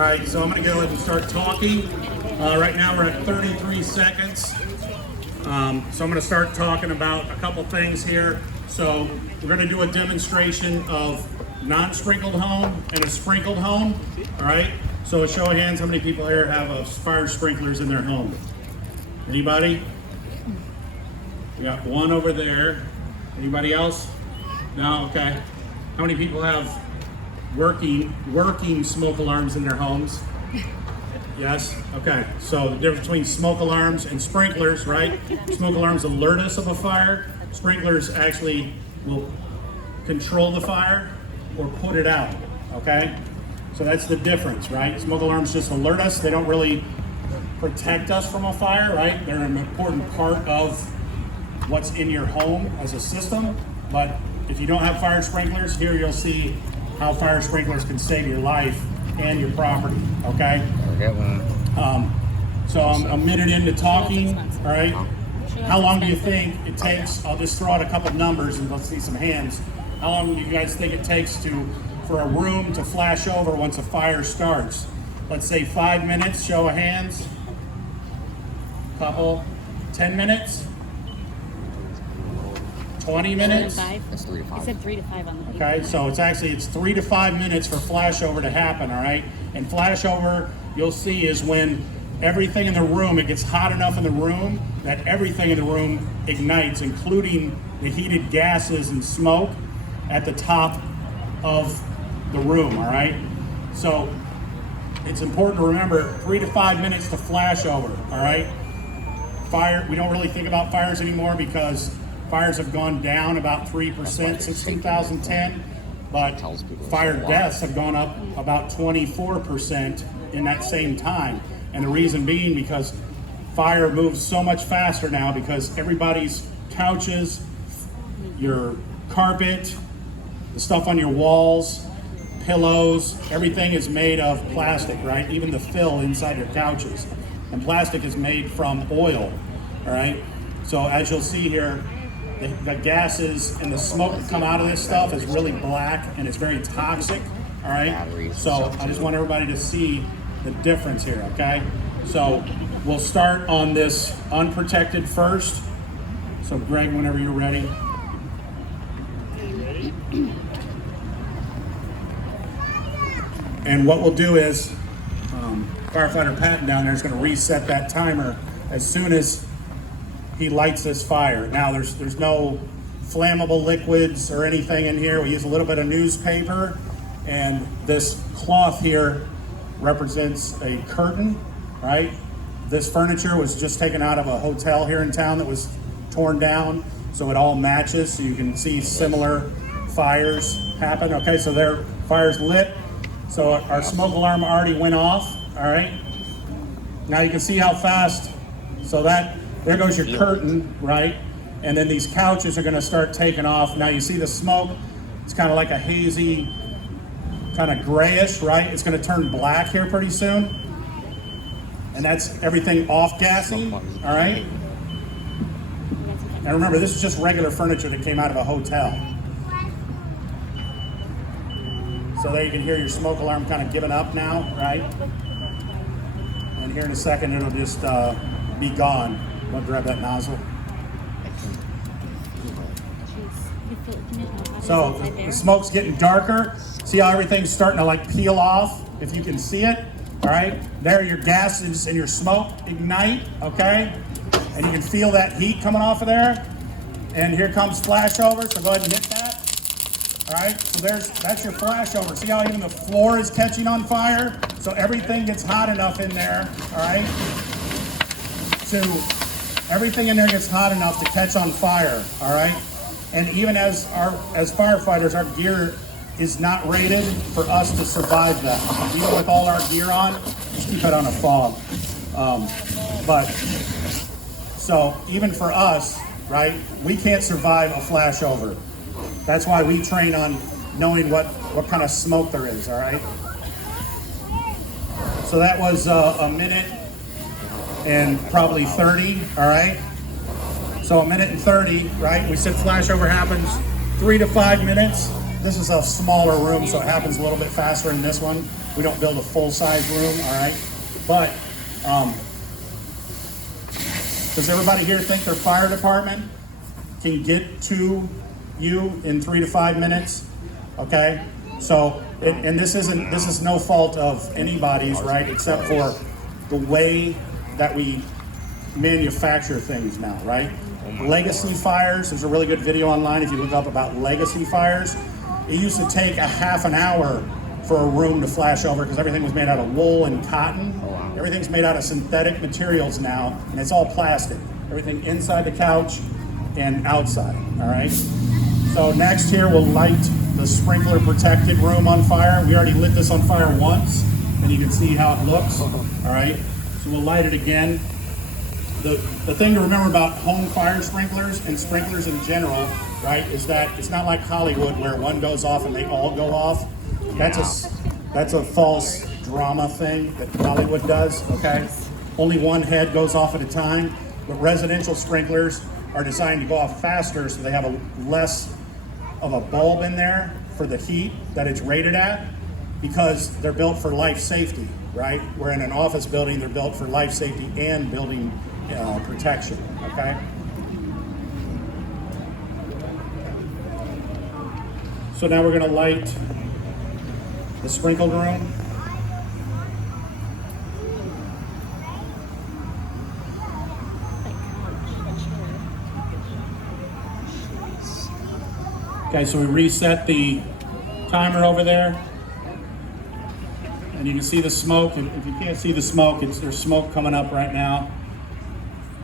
All right, so I'm gonna go ahead and start talking. Right now we're at 33 seconds. So I'm gonna start talking about a couple things here. So we're gonna do a demonstration of non-sprinkled home and a sprinkled home, all right? So a show of hands, how many people here have fire sprinklers in their home? Anybody? We got one over there. Anybody else? No, okay. How many people have working smoke alarms in their homes? Yes, okay. So the difference between smoke alarms and sprinklers, right? Smoke alarms alert us of a fire. Sprinklers actually will control the fire or put it out, okay? So that's the difference, right? Smoke alarms just alert us. They don't really protect us from a fire, right? They're an important part of what's in your home as a system. But if you don't have fire sprinklers, here you'll see how fire sprinklers can save your life and your property, okay? So I'm a minute into talking, all right? How long do you think it takes? I'll just throw out a couple numbers and let's see some hands. How long do you guys think it takes for a room to flash over once a fire starts? Let's say 5 minutes, show of hands. Couple, 10 minutes? 20 minutes? That's 3 to 5. I said 3 to 5 on the paper. Okay, so it's 3 to 5 minutes for flashover to happen, all right? And flashover, you'll see, is when everything in the room, it gets hot enough in the room that everything in the room ignites, including the heated gases and smoke at the top of the room, all right? So it's important to remember 3 to 5 minutes to flashover, all right? Fire, we don't really think about fires anymore because fires have gone down about 3% since 2010, but fire deaths have gone up about 24% in that same time. And the reason being because fire moves so much faster now because everybody's couches, your carpet, the stuff on your walls, pillows, everything is made of plastic, right? Even the fill inside your couches. And plastic is made from oil, all right? So as you'll see here, the gases and the smoke that come out of this stuff is really black and it's very toxic, all right? So I just want everybody to see the difference here, okay? So we'll start on this unprotected first. So Greg, whenever you're ready. And what we'll do is, firefighter Patton down there is going to reset that timer as soon as he lights this fire. Now there's no flammable liquids or anything in here. We use a little bit of newspaper, and this cloth here represents a curtain, right? This furniture was just taken out of a hotel here in town that was torn down, so it all matches, so you can see similar fires happen. Okay, so their fire's lit. So our smoke alarm already went off, all right? Now you can see how fast, so there goes your curtain, right? And then these couches are gonna start taking off. Now you see the smoke, it's kind of like a hazy, kind of grayish, right? It's gonna turn black here pretty soon. And that's everything off-gassing, all right? And remember, this is just regular furniture that came out of a hotel. So there you can hear your smoke alarm kind of giving up now, right? And here in a second, it'll just be gone. Want to grab that nozzle? So the smoke's getting darker. See how everything's starting to like peel off, if you can see it, all right? There your gases and your smoke ignite, okay? And you can feel that heat coming off of there. And here comes flashover, so go ahead and hit that. All right, so that's your flashover. See how even the floor is catching on fire? So everything gets hot enough in there, all right? Everything in there gets hot enough to catch on fire, all right? And even as firefighters, our gear is not rated for us to survive that. So even with all our gear on, just keep it on a fog. So even for us, right, we can't survive a flashover. That's why we train on knowing what kind of smoke there is, all right? So that was a minute and probably 30, all right? So a minute and 30, right? We said flashover happens 3 to 5 minutes. this is a smaller room, so it happens a little bit faster in this one. We don't build a full-size room, all right? But, does everybody here think their fire department can get to you in 3 to 5 minutes? Okay? So, and this is no fault of anybody's, right? Except for the way that we manufacture things now, right? Legacy fires, there's a really good video online if you look up about legacy fires. It used to take a half an hour for a room to flash over because everything was made out of wool and cotton. Everything's made out of synthetic materials now, and it's all plastic. Everything inside the couch and outside, all right? So next here, we'll light the sprinkler protected room on fire. We already lit this on fire once, and you can see how it looks, all right? So we'll light it again. The thing to remember about home fire sprinklers and sprinklers in general, right, is that it's not like Hollywood where one goes off and they all go off. That's a false drama thing that Hollywood does, okay? Only one head goes off at a time, but residential sprinklers are designed to go off faster so they have a less of a bulb in there for the heat that it's rated at because they're built for life safety, right? Where in an office building, they're built for life safety and building protection, okay? So now we're gonna light the sprinkled room. Okay, so we reset the timer over there. And you can see the smoke. If you can't see the smoke, there's smoke coming up right now.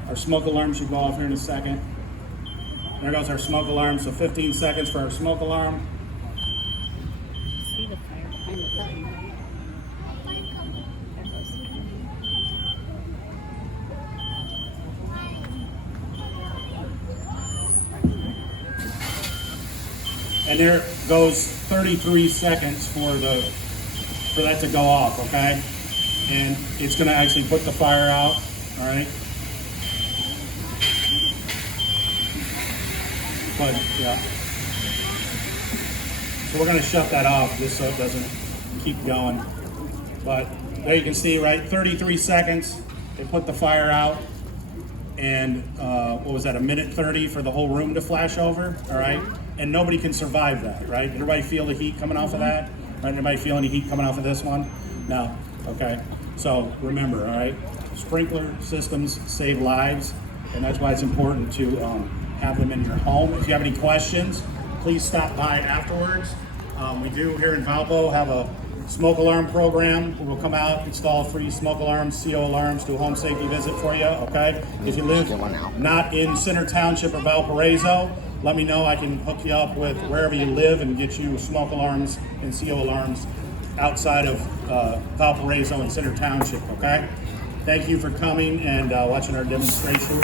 Our smoke alarm should go off here in a second. There goes our smoke alarm. So 15 seconds for our smoke alarm. See the fire behind the button. There goes. And there goes 33 seconds for that to go off, okay? And it's gonna actually put the fire out, all right? But, yeah. So we're gonna shut that off just so it doesn't keep going. But there you can see, right, 33 seconds, they put the fire out. And what was that, 1:30 for the whole room to flash over, all right? And nobody can survive that, right? Did everybody feel the heat coming off of that? Right? Anybody feel any heat coming off of this one? No, okay. So remember, all right, sprinkler systems save lives, and that's why it's important to have them in your home. If you have any questions, please stop by afterwards. We do here in Valpo have a smoke alarm program where we'll come out, install free smoke alarms, CO alarms, do a home safety visit for you, okay? If you live not in Center Township or Valparaiso, let me know. I can hook you up with wherever you live and get you smoke alarms and CO alarms outside of Valparaiso and Center Township, okay? Thank you for coming and watching our demonstration.